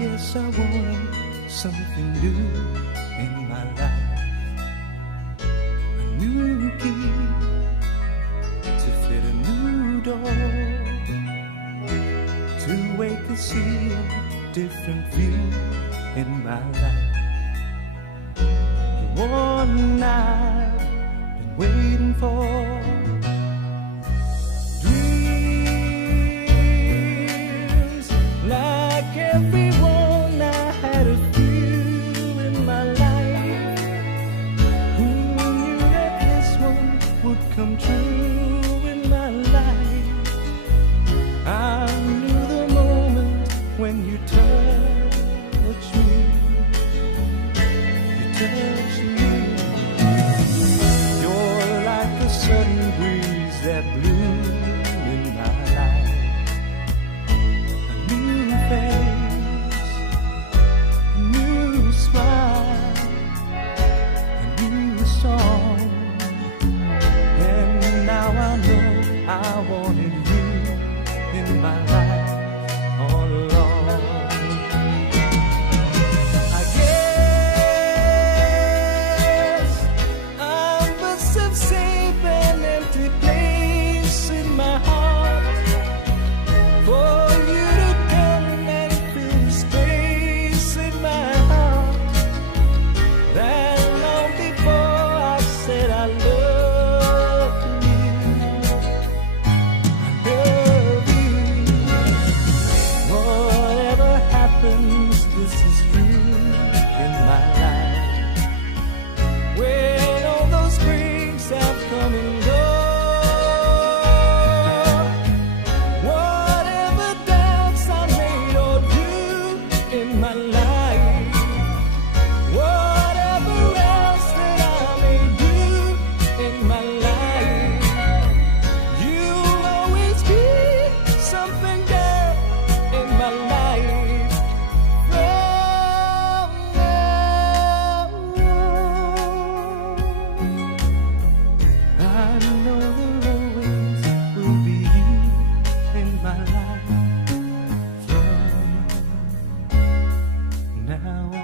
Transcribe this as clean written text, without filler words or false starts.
Yes, I want something new in my life. A new key to fit a new door, to wake and see a different view in my life. The one I've been waiting for. Everyone, I had a few in my life who knew that this one would come true in my life. I knew the moment when you touched me. You touched me. You're like a sudden breeze that blew in my life. A new face, I wanted you in my life all along. I guess I must have saved an empty place in my heart for you to come and fill the space in my heart. That long before I said I love. This is true in my life. When all those springs have come and gone, whatever doubts I made or do in my life, whatever else that I may do in my life, you'll always be something there in my life. My life from now on.